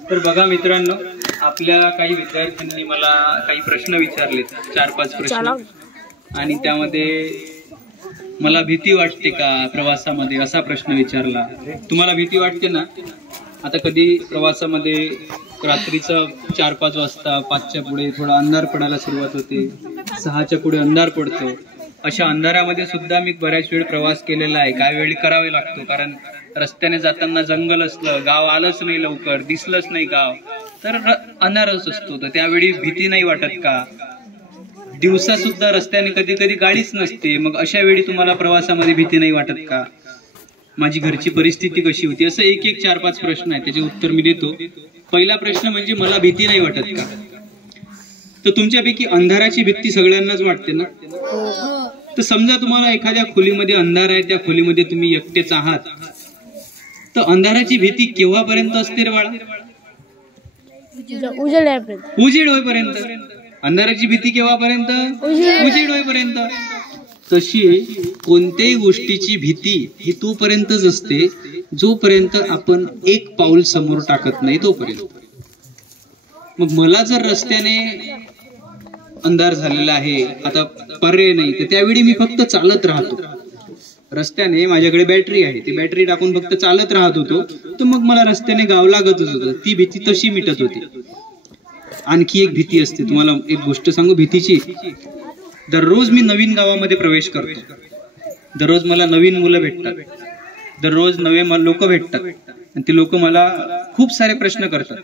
तर बघा मित्रांनो, आपल्या काही विद्यार्थ्यांनी मला काही प्रश्न विचारले, 4-5 प्रश्न, आणि त्यामध्ये मला भीती वाटते का प्रवासामध्ये असा प्रश्न विचारला. तुम्हाला भीती वाटते ना? आता कधी प्रवासामध्ये रात्रीचं 4-5 वाजता, 5च्या पुढे थोडा अंधार पडायला सुरुवात होते, 6च्या पुढे अंधार पडतो. अशा अंधारामध्ये सुद्धा मी बऱ्याच वेळ प्रवास केलेला आहे. काय वेळ करावे लागतो, कारण रस्त्याने जाताना जंगल असलं, गाव आलंच नाही लवकर, दिसलंच नाही गाव, तर अंधारच असतो. तर त्यावेळी भीती नाही वाटत का? दिवसा सुद्धा रस्त्याने कधी कधी गाडीच नसते, मग अशा वेळी तुम्हाला प्रवासामध्ये भीती नाही वाटत का? माझी घरची परिस्थिती कशी होती, असं एक 4-5 प्रश्न आहेत, त्याचे उत्तर मी देतो. पहिला प्रश्न म्हणजे मला भीती नाही वाटत का? तर तुमच्यापैकी अंधाराची भीती सगळ्यांनाच वाटते ना? तर समजा तुम्हाला एखाद्या खोलीमध्ये अंधार आहे, त्या खोलीमध्ये तुम्ही एकटेच आहात, तर अंधाराची भीती केव्हापर्यंत असते रे बाळा? उजेड होईपर्यंत. अंधाराची भीती केव्हापर्यंत? उजेड होईपर्यंत. तशी कोणत्याही गोष्टीची भीती ही तोपर्यंतच असते जोपर्यंत आपण एक पाऊल समोर टाकत नाही तोपर्यंत. मग मला जर रस्त्याने अंधार झालेला आहे, आता पर्याय नाही, तर त्यावेळी मी फक्त चालत राहतो. रस्त्याने माझ्याकडे बॅटरी आहे, ती बॅटरी टाकून फक्त चालत राहत होतो, तर मग मला रस्त्याने गाव लागतच होतं. ती भीती तशी मिटत होती. आणखी एक भीती असते, तुम्हाला एक गोष्ट सांगू भीतीची. दररोज मी नवीन गावामध्ये प्रवेश करतो, दररोज मला नवीन मुलं भेटतात, दररोज नवे लोक भेटतात, आणि ते लोक मला खूप सारे प्रश्न करतात.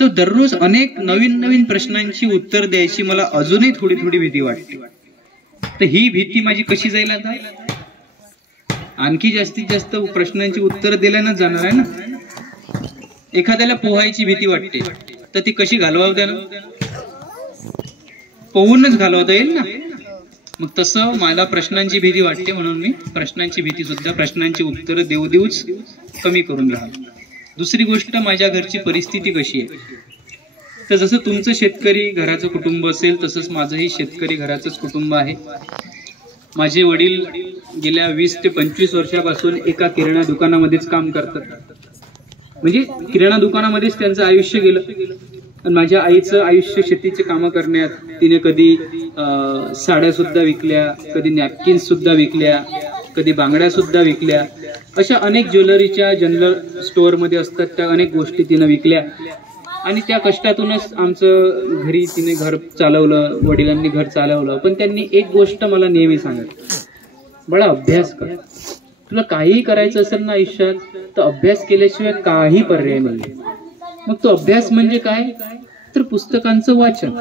तर दररोज अनेक नवीन प्रश्नांची उत्तर द्यायची मला अजूनही थोडी थोडी भीती वाटते. तर ही भीती माझी कशी जाईल आता? आणखी जास्तीत जास्त प्रश्नांची उत्तर दिल्यानंच जाणार आहे ना. एखाद्याला पोहायची भीती वाटते, तर ती कशी घालवता ना? पोहूनच घालवता येईल ना. मग तसं मला प्रश्नांची भीती वाटते, म्हणून मी प्रश्नांची भीती सुद्धा, प्रश्नांची उत्तर देऊच कमी करून राहिलो. दुसरी गोष्ट, माझ्या घरची परिस्थिती कशी आहे? तर जसं तुमचं शेतकरी घराचं कुटुंब असेल, तसंच माझंही शेतकरी घराचंच कुटुंब आहे. माझे वडील गेल्या 20 ते 25 वर्षापासून एका किराणा दुकानामध्येच काम करतात. म्हणजे किराणा दुकानामध्येच त्यांचं आयुष्य गेलं. आणि माझ्या आईचं आयुष्य शेतीचे कामं करण्यात. तिने कधी साड्या सुद्धा विकल्या, कधी नॅपकिन्स सुद्धा विकल्या, कधी बांगड्या सुद्धा विकल्या. अशा अनेक ज्वेलरीच्या जनरल स्टोअर मध्ये असतात त्या अनेक गोष्टी तिने विकल्या. आणि त्या कष्टातूनच आमचं घरी तिने घर चालवलं, वडिलांनी घर चालवलं. पण त्यांनी एक गोष्ट मला नेहमी सांगितली, बाळा अभ्यास कर. तुला काहीही करायचं असेल ना आयुष्यात, तर अभ्यास केल्याशिवाय काही पर्याय नाही. मग तो अभ्यास म्हणजे काय? तर पुस्तकांचं वाचन.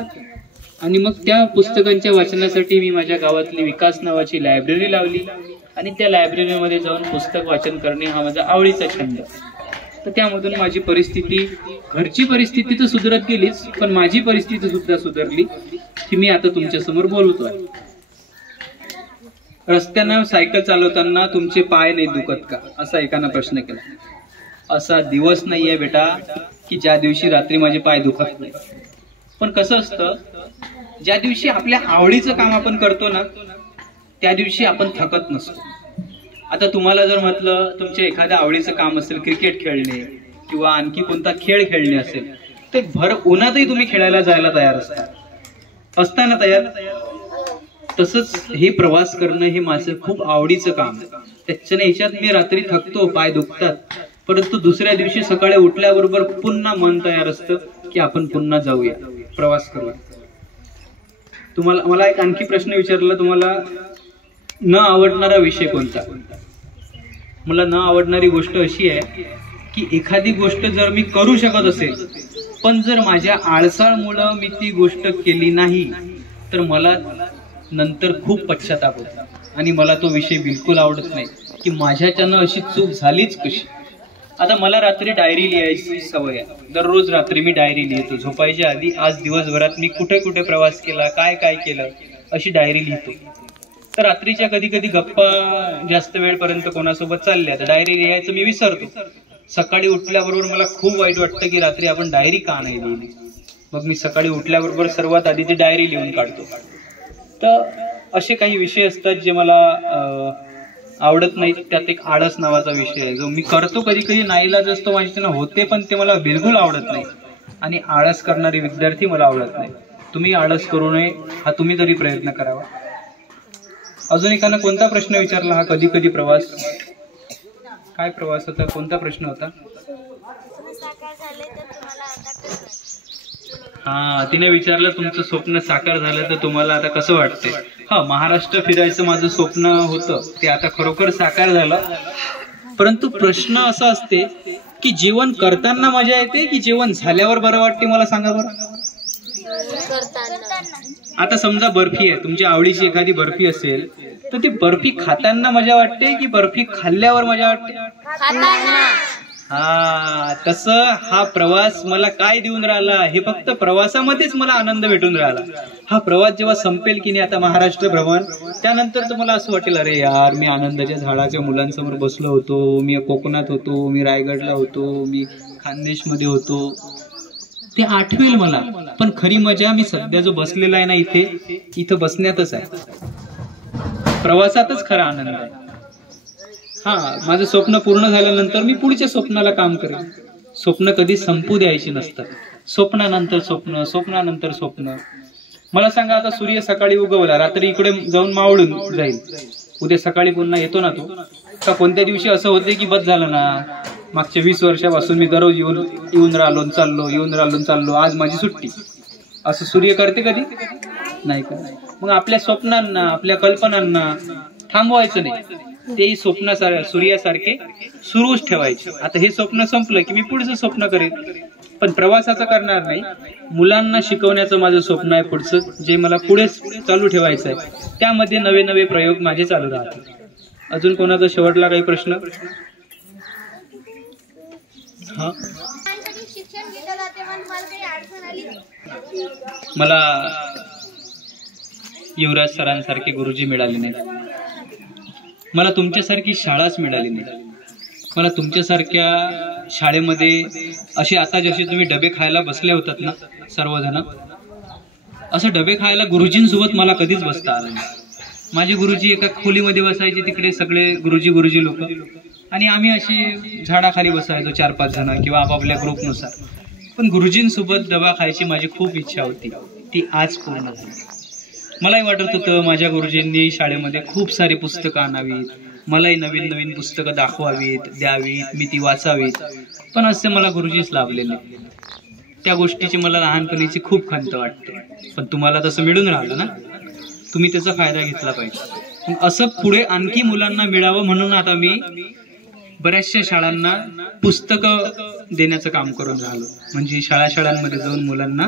आणि मग त्या पुस्तकांच्या वाचनासाठी मी माझ्या गावातली विकास नावाची लायब्ररी लावली, आणि त्या लायब्ररीमध्ये जाऊन पुस्तक वाचन करणे हा माझा आवडीचा छंद. तर त्यामधून माझी परिस्थिती, घरची परिस्थिती तर सुधारत गेलीच, पण माझी परिस्थिती सुद्धा सुधारली, की मी आता तुमच्या समोर बोलतोय. रस्त्यानं सायकल चालवताना तुमचे पाय नाही दुखत का, असा एकानं प्रश्न केला. असा दिवस नाहीये बेटा की ज्या दिवशी रात्री माझे पाय दुखत नाही. पण कसं असतं, ज्या दिवशी आपल्या आवडीचं काम आपण करतो ना, त्या दिवशी आपण थकत नसतो. आता तुम्हाला जर म्हटलं तुमच्या एखाद्या आवडीचं काम असेल, क्रिकेट खेळणे किंवा आणखी कोणता खेळ खेळणे असेल, तर भर उन्हातही तुम्ही खेळायला जायला तयार असताना तयार. तसंच हे प्रवास करणं हे माझं खूप आवडीचं काम. त्याच्याने ह्याच्यात मी रात्री थकतो, पाय दुखतात, परंतु दुसऱ्या दिवशी सकाळी उठल्याबरोबर पुन्हा मन तयार असतं की आपण पुन्हा जाऊया, प्रवास करूया. तुम्हाला मला एक आणखी प्रश्न विचारला, तुम्हाला न आवडणारा विषय कोणता? मला न आवडणारी गोष्ट अशी आहे की एखादी गोष्ट जर मी करू शकत असेल, पण जर माझ्या आळसामुळं मी ती गोष्ट केली नाही, तर मला नंतर खूप पश्चाताप होता. आणि मला तो विषय बिलकुल आवडत नाही की माझ्याच्यानं अशी चूक झालीच कशी. आता मला रात्री डायरी लिहायची सवय आहे. दररोज रात्री मी डायरी लिहितो. झोपायच्या आधी आज दिवसभरात मी कुठे कुठे प्रवास केला, काय काय केलं, अशी डायरी लिहितो. तर रात्रीच्या कधी कधी गप्पा जास्त वेळपर्यंत कोणासोबत चालल्या, तर डायरी लिहायचं मी विसरतो. सकाळी उठल्याबरोबर मला खूप वाईट वाटतं की रात्री आपण डायरी का नाही लिहिली. मग मी सकाळी उठल्याबरोबर सर्वात आधी ती डायरी लिहून काढतो. तर असे काही विषय असतात जे मला आवडत नाही, त्यात एक आळस नावाचा विषय आहे जो मी करतो कधी कधी नाईलाज असतो माझ्याकडनं होते, पण ते मला बिलकुल आवडत नाही. आणि आळस करणारे विद्यार्थी मला आवडत नाही. तुम्ही आळस करू नये हा तुम्ही तरी प्रयत्न करावा. अजून एकानं कोणता प्रश्न विचारला हा कधी कधी प्रवास? काय प्रवास होता, कोणता प्रश्न होता? हा, तिने विचारलं तुमचं स्वप्न साकार झालं तर तुम्हाला आता कसं वाटतंय? हा, महाराष्ट्र फिरायचं माझं स्वप्न होतं ते आता खरोखर साकार झालं. परंतु प्रश्न असा असते की जेवण करताना मजा येते की जेवण झाल्यावर बरं वाटते? मला सांगा बरं. आता समजा बर्फी आहे, तुमच्या आवडीची एखादी बर्फी असेल तर ती बर्फी खाताना मजा वाटते की बर्फी खाल्ल्यावर मजा वाटते? हा, तसं हा प्रवास मला काय देऊन राहिला, हे फक्त प्रवासामध्येच मला आनंद भेटून राहिला. हा प्रवास जेव्हा संपेल की नाही आता महाराष्ट्र भ्रमण, त्यानंतर तर मला असं वाटेल अरे यार मी आनंदाच्या झाडाच्या मुलांसमोर बसलो होतो, मी कोकणात होतो, मी रायगडला होतो, मी खानदेशमध्ये होतो, ते आठवेल मला. पण खरी मजा मी सध्या जो बसलेला आहे ना इथं बसण्यातच आहे. प्रवासातच खरा आनंद आहे. हा, माझं स्वप्न पूर्ण झाल्यानंतर मी पुढच्या स्वप्नाला काम करेन. स्वप्न कधी संपू द्यायची नसतात. स्वप्नानंतर स्वप्न, स्वप्नानंतर स्वप्न. मला सांगा, आता सूर्य सकाळी उगवला, रात्री इकडे जाऊन मावळून जाईल, उद्या सकाळी पुन्हा येतो ना तो? का कोणत्या दिवशी असं होते की बस झालं ना, मागच्या 20 वर्षापासून मी दररोज येऊन राहिलो चाललो, आज माझी सुट्टी, असं सूर्य करते कधी? नाही का? मग आपल्या स्वप्नांना, आपल्या कल्पनांना थांबवायचं नाही, तेही सूर्यासारखे सुरूच ठेवायचे. आता हे स्वप्न संपलं की मी पुढचं स्वप्न करेन, पण प्रवासाचं करणार नाही. मुलांना शिकवण्याचं माझं स्वप्न आहे पुढचं, जे मला पुढे चालू ठेवायचं आहे. त्यामध्ये नवे नवे प्रयोग माझे चालू राहतील. अजून कोणाचा शेवटला काही प्रश्न? हा, मला युवराज सरांसारखे गुरुजी मिळाले नाही, मला तुमच्यासारखी शाळाच मिळाली नाही. मला तुमच्यासारख्या शाळेमध्ये असे आता जसे तुम्ही डबे खायला बसले होतात ना सर्वजण, असं डबे खायला गुरुजींसोबत मला कधीच बसता आलं नाही. माझे गुरुजी एका खोलीमध्ये बसायचे, तिकडे सगळे गुरुजी लोक, आणि आम्ही अशी झाडाखाली बसायचो 4-5 जण किंवा आपापल्या ग्रुपनुसार. पण गुरुजींसोबत डबा खायची माझी खूप इच्छा होती, ती आज पूर्ण झाली. मलाही वाटत होतं माझ्या गुरुजींनी शाळेमध्ये खूप सारी पुस्तकं आणावीत, मलाही नवीन नवीन पुस्तकं दाखवावीत, द्यावीत, मी ती वाचावीत, पण असे मला गुरुजीच लाभले नाही. त्या गोष्टीची मला लहानपणीची खूप खंत वाटते. पण तुम्हाला तसं मिळून राहिलं ना, तुम्ही त्याचा फायदा घेतला पाहिजे. असं पुढे आणखी मुलांना मिळावं म्हणून आता मी बऱ्याचशा शाळांना पुस्तकं देण्याचं काम करून राहिलो, म्हणजे शाळांमध्ये जाऊन मुलांना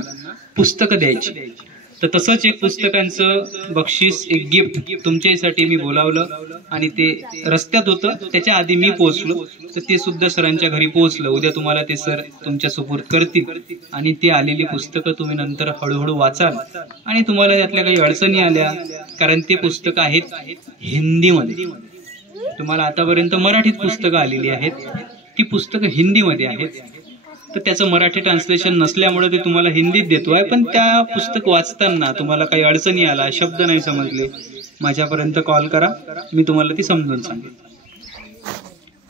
पुस्तकं द्यायची. तर तसंच एक पुस्तकांचं बक्षीस, एक गिफ्ट तुमच्यासाठी मी बोलावलं, आणि ते रस्त्यात होतं, त्याच्या आधी मी पोहोचलो, तर ते सुद्धा सरांच्या घरी पोहोचलं. उद्या तुम्हाला ते सर तुमच्या सुपूर्द करतील, आणि ती आलेली पुस्तकं तुम्ही नंतर हळूहळू वाचाल. आणि तुम्हाला त्यातल्या काही अडचणी आल्या, कारण ते पुस्तकं आहेत हिंदीमध्ये, तुम्हाला आतापर्यंत मराठीत पुस्तकं आलेली आहेत, ती पुस्तकं हिंदीमध्ये आहेत, तर त्याचं मराठी ट्रान्सलेशन नसल्यामुळे ते तुम्हाला हिंदीत देतोय. पण त्या पुस्तक वाचताना तुम्हाला काही अडचणी आला, शब्द नाही समजले, माझ्यापर्यंत कॉल करा, मी तुम्हाला ती समजून सांगेन.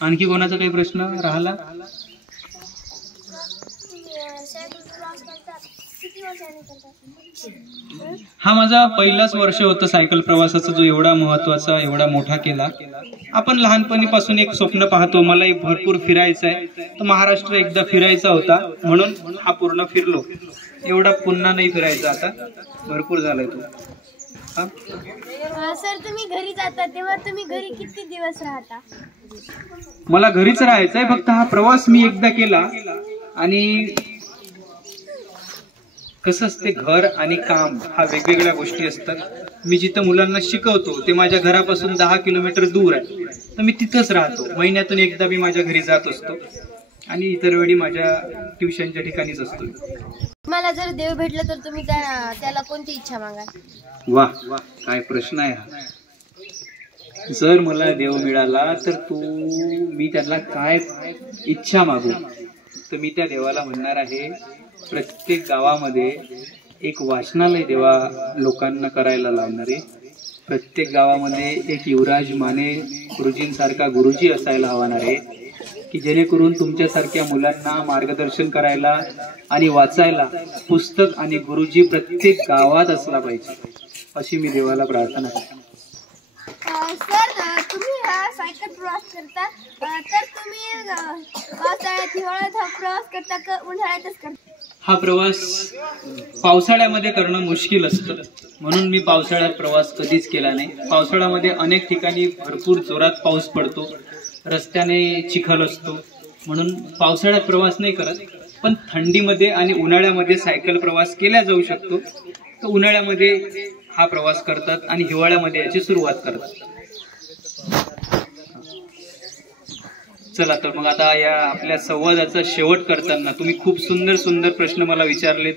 आणखी कोणाचा काही प्रश्न राहिला? हा माझा पहिलाच वर्ष होतं सायकल प्रवासाचा, जो एवढा महत्वाचा, एवढा मोठा केला. आपण लहानपणीपासून एक स्वप्न पाहतो, मलाही भरपूर फिरायचं आहे, तर महाराष्ट्र एकदा फिरायचा होता म्हणून हा पूर्ण फिरलो. एवढा पुन्हा नाही फिरायचा, आता भरपूर झालाय तो. सर, तुम्ही घरी जाता तेव्हा तुम्ही घरी किती दिवस राहता? मला घरीच राहायचंय, फक्त हा प्रवास मी एकदा केला. आणि कसं असते, घर आणि काम हा वेगवेगळ्या गोष्टी असतात. मी जिथं मुलांना शिकवतो ते माझ्या घरापासून 10 किलोमीटर दूर आहे, तर मी तिथंच राहतो. महिन्यातून एकदा मी माझ्या घरी जात असतो, आणि इतर वेळी माझ्या ट्युशनच्या ठिकाणीच असतो. मला जर देव भेटलं तर तुम्ही त्याला कोणती इच्छा मागाल? वा, काय प्रश्न आहे हा. जर मला देव मिळाला तर मी त्याला काय इच्छा मागू, तर मी त्या देवाला म्हणणार आहे, प्रत्येक गावामध्ये एक वाचनालय देवा लोकांना करायला लावणारे, प्रत्येक गावामध्ये एक युवराज माने गुरुजींसारखा गुरुजी असायला हवा रे, की जेणेकरून तुमच्यासारख्या मुलांना मार्गदर्शन करायला आणि वाचायला पुस्तक आणि गुरुजी प्रत्येक गावात असला पाहिजे, अशी मी देवाला प्रार्थना करतो. सर, तुम्ही हा सायकल प्रवास करता, तर तुम्ही पावसाळ्यात हिवाळ्यात हा प्रवास करता का उन्हाळ्यातच करता? हा प्रवास पावसाळ्यामध्ये करणं मुश्किल असतं, म्हणून मी पावसाळ्यात प्रवास कधीच केला नाही. पावसाळ्यामध्ये अनेक ठिकाणी भरपूर जोरात पाऊस पडतो, रस्त्याने चिखल असतो, म्हणून पावसाळ्यात प्रवास नाही करत. पण थंडीमध्ये आणि उन्हाळ्यामध्ये सायकल प्रवास केला जाऊ शकतो. तर उन्हाळ्यामध्ये हा प्रवास करतात आणि हिवाळ्यामध्ये याची सुरुवात करतात. चला तर मग आता या आपल्या संवादाचा शेवट करताना तुम्ही खूप सुंदर सुंदर प्रश्न मला विचारलेत.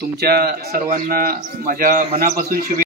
तुमच्या सर्वांना माझ्या मनापासून शुभेच्छा.